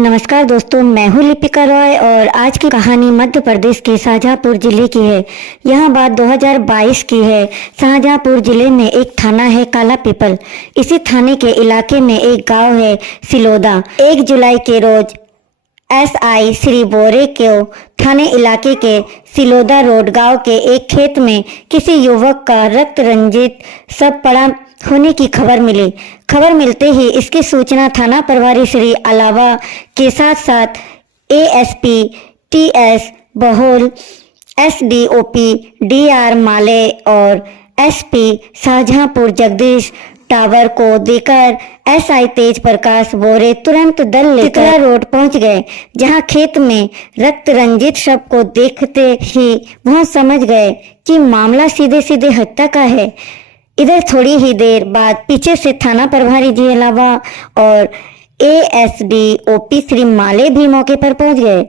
नमस्कार दोस्तों, मैं हूँ लिपिका रॉय और आज की कहानी मध्य प्रदेश के शाहजहांपुर जिले की है। यह बात 2022 की है। शाहजहांपुर जिले में एक थाना है काला पीपल। इसी थाने के इलाके में एक गांव है सिलोदा। 1 जुलाई के रोज एसआई श्री बोरे को थाने इलाके के सिलोदा रोड गांव के एक खेत में किसी युवक का रक्त रंजित शव पड़ा होने की खबर मिली। खबर मिलते ही इसकी सूचना थाना प्रभारी श्री अलावा के साथ साथ ASP TS Bahol, SDOP DR Male और एसपी शाहजहांपुर जगदीश टावर को देकर एसआई तेज प्रकाश बोरे तुरंत दल लेकर रोड पहुंच गए, जहां खेत में रक्त रंजित शव को देखते ही वह समझ गए कि मामला सीधे सीधे हत्या का है। इधर थोड़ी ही देर बाद पीछे से थाना प्रभारी जी अलावा और एएसडीओपी श्री माले भी मौके पर पहुंच गए,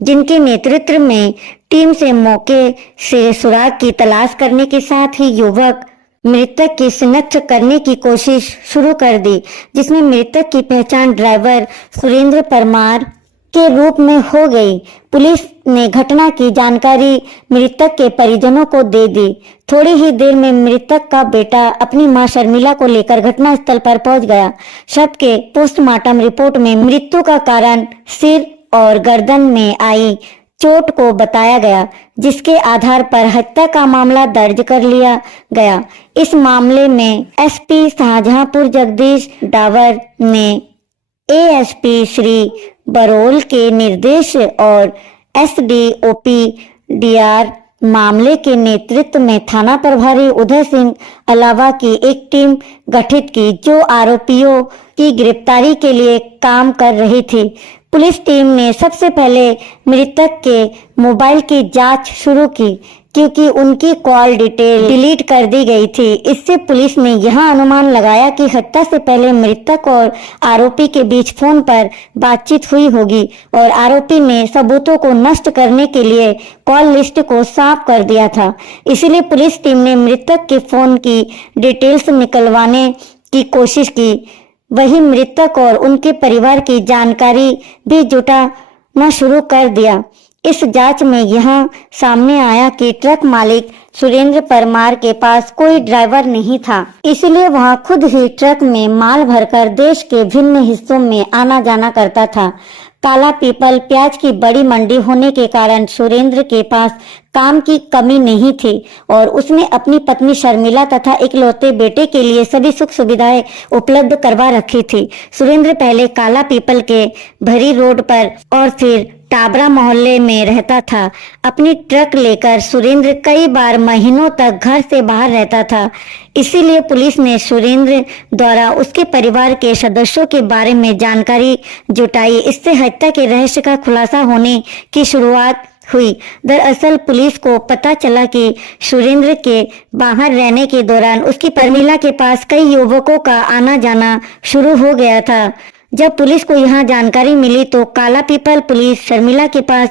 जिनके नेतृत्व में टीम से मौके से सुराग की तलाश करने के साथ ही युवक मृतक की शिनाख्त करने की कोशिश शुरू कर दी, जिसमें मृतक की पहचान ड्राइवर सुरेंद्र परमार के रूप में हो गई। पुलिस ने घटना की जानकारी मृतक के परिजनों को दे दी। थोड़ी ही देर में मृतक का बेटा अपनी मां शर्मिला को लेकर घटनास्थल पर पहुंच गया। शव के पोस्टमार्टम रिपोर्ट में मृत्यु का कारण सिर और गर्दन में आई चोट को बताया गया, जिसके आधार पर हत्या का मामला दर्ज कर लिया गया। इस मामले में एसपी शाहजहांपुर जगदीश डावर ने एएसपी श्री बरोल के निर्देश और एसडीओपी डीआर मामले के नेतृत्व में थाना प्रभारी उदय सिंह अलावा की एक टीम गठित की, जो आरोपियों की गिरफ्तारी के लिए काम कर रही थी। पुलिस टीम ने सबसे पहले मृतक के मोबाइल की जांच शुरू की, क्योंकि उनकी कॉल डिटेल डिलीट कर दी गई थी। इससे पुलिस ने यह अनुमान लगाया कि हत्या से पहले मृतक और आरोपी के बीच फोन पर बातचीत हुई होगी और आरोपी ने सबूतों को नष्ट करने के लिए कॉल लिस्ट को साफ कर दिया था। इसलिए पुलिस टीम ने मृतक के फोन की डिटेल्स निकलवाने की कोशिश की। वही मृतक और उनके परिवार की जानकारी भी जुटाना शुरू कर दिया। इस जांच में यह सामने आया कि ट्रक मालिक सुरेंद्र परमार के पास कोई ड्राइवर नहीं था, इसलिए वह खुद ही ट्रक में माल भरकर देश के भिन्न हिस्सों में आना जाना करता था। काला पीपल प्याज की बड़ी मंडी होने के कारण सुरेंद्र के पास काम की कमी नहीं थी और उसने अपनी पत्नी शर्मिला तथा इकलौते बेटे के लिए सभी सुख सुविधाएं उपलब्ध करवा रखी थी। सुरेंद्र पहले काला पीपल के भरी रोड पर और फिर टाबरा मोहल्ले में रहता था। अपनी ट्रक लेकर सुरेंद्र कई बार महीनों तक घर से बाहर रहता था। इसीलिए पुलिस ने सुरेंद्र द्वारा उसके परिवार के सदस्यों के बारे में जानकारी जुटाई। इससे हत्या के रहस्य का खुलासा होने की शुरुआत हुई। दरअसल पुलिस को पता चला कि सुरेंद्र के बाहर रहने के दौरान उसकी शर्मिला के पास कई युवकों का आना जाना शुरू हो गया था। जब पुलिस को यह जानकारी मिली तो काला पीपल पुलिस शर्मिला के पास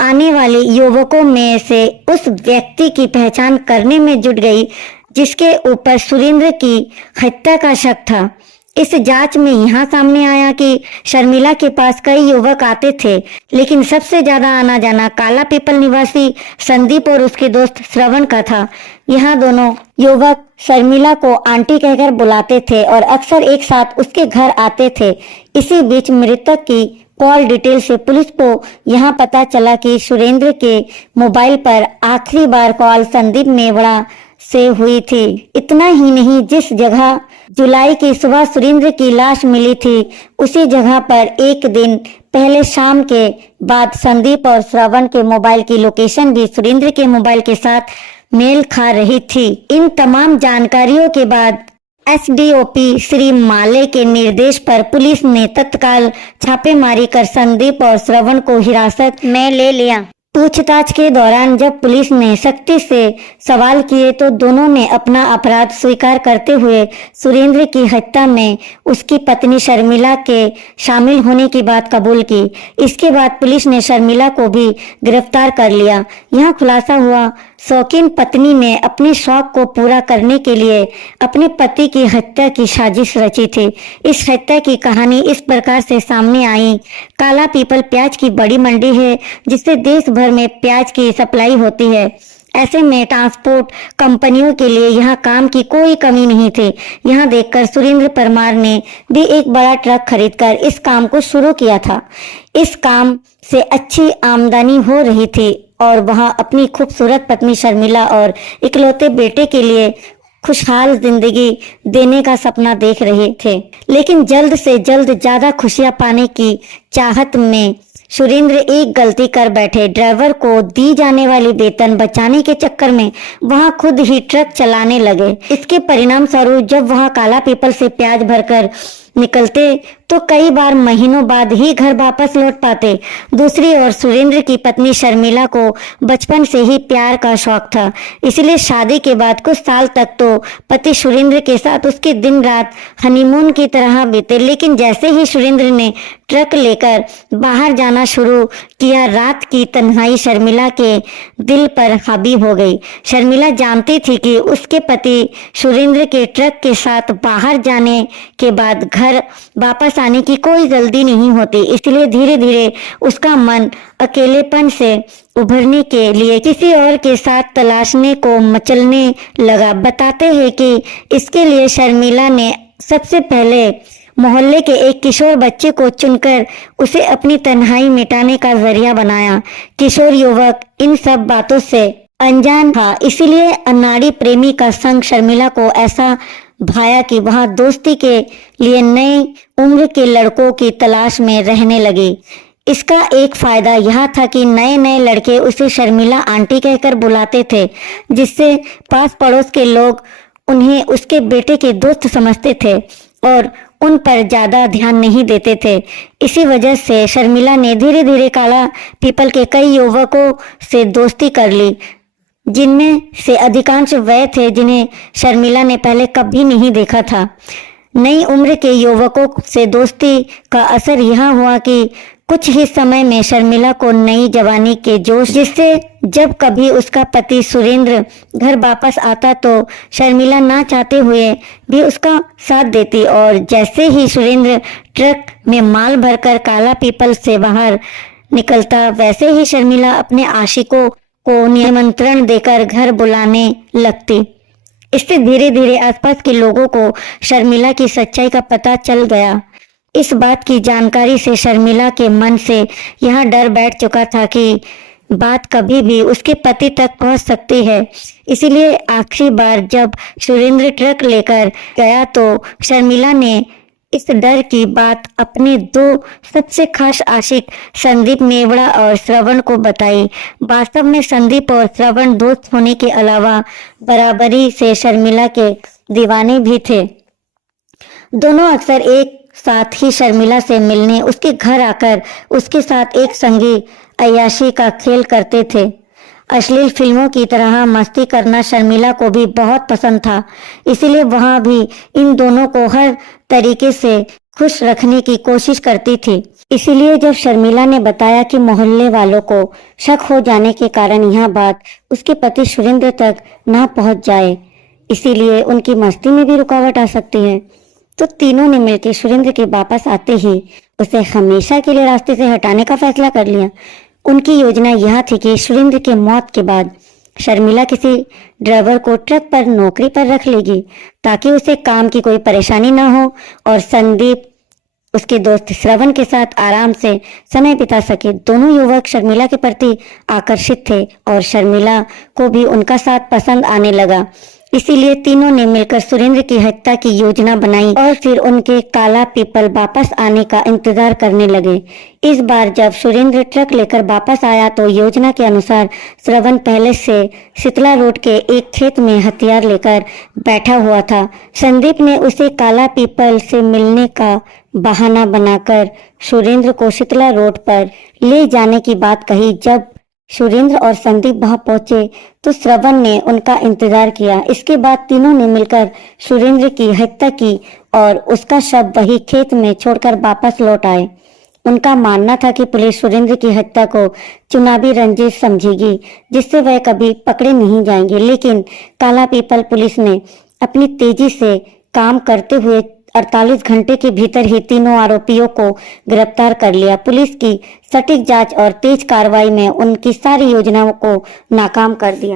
आने वाले युवकों में से उस व्यक्ति की पहचान करने में जुट गई, जिसके ऊपर सुरेंद्र की हत्या का शक था। इस जांच में यह सामने आया कि शर्मिला के पास कई युवक आते थे, लेकिन सबसे ज्यादा आना जाना काला पीपल निवासी संदीप और उसके दोस्त श्रवण का था। यह दोनों युवक शर्मिला को आंटी कहकर बुलाते थे और अक्सर एक साथ उसके घर आते थे। इसी बीच मृतक की कॉल डिटेल से पुलिस को यह पता चला कि सुरेंद्र के मोबाइल पर आखिरी बार कॉल संदीप मेवड़ा से हुई थी। इतना ही नहीं, जिस जगह जुलाई की सुबह सुरेंद्र की लाश मिली थी, उसी जगह पर एक दिन पहले शाम के बाद संदीप और श्रवण के मोबाइल की लोकेशन भी सुरेंद्र के मोबाइल के साथ मेल खा रही थी। इन तमाम जानकारियों के बाद एसडीओपी श्री माले के निर्देश पर पुलिस ने तत्काल छापेमारी कर संदीप और श्रवण को हिरासत में ले लिया। पूछताछ के दौरान जब पुलिस ने सख्ती से सवाल किए तो दोनों ने अपना अपराध स्वीकार करते हुए सुरेंद्र की हत्या में उसकी पत्नी शर्मिला के शामिल होने की बात कबूल की। इसके बाद पुलिस ने शर्मिला को भी गिरफ्तार कर लिया। यह खुलासा हुआ शौकीन पत्नी ने अपने शौक को पूरा करने के लिए अपने पति की हत्या की साजिश रची थी। इस हत्या की कहानी इस प्रकार से सामने आई। काला पीपल प्याज की बड़ी मंडी है जिससे देश भर में प्याज की सप्लाई होती है। ऐसे में ट्रांसपोर्ट कंपनियों के लिए यहाँ काम की कोई कमी नहीं थी। यहाँ देखकर सुरेंद्र परमार ने भी एक बड़ा ट्रक खरीदकर इस काम को शुरू किया था। इस काम से अच्छी आमदनी हो रही थी और वह अपनी खूबसूरत पत्नी शर्मिला और इकलौते बेटे के लिए खुशहाल जिंदगी देने का सपना देख रहे थे। लेकिन जल्द से जल्द ज्यादा खुशियां पाने की चाहत में सुरेंद्र एक गलती कर बैठे। ड्राइवर को दी जाने वाली वेतन बचाने के चक्कर में वह खुद ही ट्रक चलाने लगे। इसके परिणाम स्वरूप जब वह काला पीपल से प्याज भरकर निकलते तो कई बार महीनों बाद ही घर वापस लौट पाते। दूसरी ओर सुरेंद्र की पत्नी शर्मिला को बचपन से ही प्यार का शौक था, इसलिए शादी के बाद कुछ साल तक तो पति सुरेंद्र के साथ उसके दिन रात हनीमून की तरह बीते। लेकिन जैसे ही सुरेंद्र ने ट्रक लेकर बाहर जाना शुरू किया, रात की तन्हाई शर्मिला के दिल पर हावी हो गई। शर्मिला जानती थी कि उसके पति सुरेंद्र के ट्रक के साथ बाहर जाने के बाद घर वापस आने की कोई जल्दी नहीं होती, इसलिए धीरे धीरे उसका मन अकेलेपन से उभरने के लिए किसी और के साथ तलाशने को मचलने लगा। बताते हैं कि इसके लिए शर्मिला ने सबसे पहले मोहल्ले के एक किशोर बच्चे को चुनकर उसे अपनी तन्हाई मिटाने का जरिया बनाया। किशोर युवक इन सब बातों से अनजान था, इसीलिए अनाड़ी प्रेमी का संग शर्मिला को ऐसा भाया कि वह दोस्ती के लिए नई उम्र के लड़कों की तलाश में रहने लगी। इसका एक फायदा यह था कि नए नए लड़के उसे शर्मिला आंटी कहकर बुलाते थे, जिससे पास पड़ोस के लोग उन्हें उसके बेटे के दोस्त समझते थे और उन पर ज्यादा ध्यान नहीं देते थे। इसी वजह से शर्मिला ने धीरे धीरे काला पीपल के कई युवकों से दोस्ती कर ली, जिनमें से अधिकांश वह थे जिन्हें शर्मिला ने पहले कभी नहीं देखा था। नई उम्र के युवकों से दोस्ती का असर यह हुआ कि कुछ ही समय में शर्मिला को नई जवानी के जोश, जिससे जब कभी उसका पति सुरेंद्र घर वापस आता तो शर्मिला ना चाहते हुए भी उसका साथ देती, और जैसे ही सुरेंद्र ट्रक में माल भरकर काला पीपल से बाहर निकलता वैसे ही शर्मिला अपने आशिकों को निमंत्रण देकर घर बुलाने लगती। इससे धीरे धीरे आसपास के लोगों को शर्मिला की सच्चाई का पता चल गया। इस बात की जानकारी से शर्मिला के मन से यह डर बैठ चुका था कि बात कभी भी उसके पति तक पहुंच सकती है। इसीलिए आखिरी बार जब सुरेंद्र ट्रक लेकर गया तो शर्मिला ने इस डर की बात अपने दो सबसे खास आशिक संदीप मेवड़ा और श्रवण को बताई। वास्तव में संदीप और श्रवण दोस्त होने के अलावा बराबरी से शर्मिला के दीवाने भी थे। दोनों अक्सर एक साथ ही शर्मिला से मिलने उसके घर आकर उसके साथ एक संगी अय्याशी का खेल करते थे। अश्लील फिल्मों की तरह मस्ती करना शर्मिला को भी बहुत पसंद था, इसीलिए वह भी इन दोनों को हर तरीके से खुश रखने की कोशिश करती थी। इसीलिए जब शर्मिला ने बताया कि मोहल्ले वालों को शक हो जाने के कारण यह बात उसके पति सुरेंद्र तक ना पहुंच जाए, इसीलिए उनकी मस्ती में भी रुकावट आ सकती है, तो तीनों ने मिलकर सुरेंद्र के वापस आते ही उसे हमेशा के लिए रास्ते से हटाने का फैसला कर लिया। उनकी योजना यह थी कि सुरेंद्र के मौत के बाद शर्मिला किसी ड्राइवर को ट्रक पर नौकरी पर रख लेगी ताकि उसे काम की कोई परेशानी ना हो और संदीप उसके दोस्त श्रवण के साथ आराम से समय बिता सके। दोनों युवक शर्मिला के प्रति आकर्षित थे और शर्मिला को भी उनका साथ पसंद आने लगा। इसीलिए तीनों ने मिलकर सुरेंद्र की हत्या की योजना बनाई और फिर उनके काला पीपल वापस आने का इंतजार करने लगे। इस बार जब सुरेंद्र ट्रक लेकर वापस आया तो योजना के अनुसार श्रवण पहले से शीतला रोड के एक खेत में हथियार लेकर बैठा हुआ था। संदीप ने उसे काला पीपल से मिलने का बहाना बनाकर सुरेंद्र को शीतला रोड पर ले जाने की बात कही। जब सुरेंद्र और संदीप वहां पहुंचे तो श्रवण ने उनका इंतजार किया। इसके बाद तीनों ने मिलकर सुरेंद्र की हत्या की और उसका शव वही खेत में छोड़कर वापस लौट आए। उनका मानना था कि पुलिस सुरेंद्र की हत्या को चुनावी रंजिश समझेगी, जिससे वह कभी पकड़े नहीं जाएंगे। लेकिन काला पीपल पुलिस ने अपनी तेजी से काम करते हुए 48 घंटे के भीतर ही तीनों आरोपियों को गिरफ्तार कर लिया। पुलिस की सटीक जांच और तेज कार्रवाई में उनकी सारी योजनाओं को नाकाम कर दिया।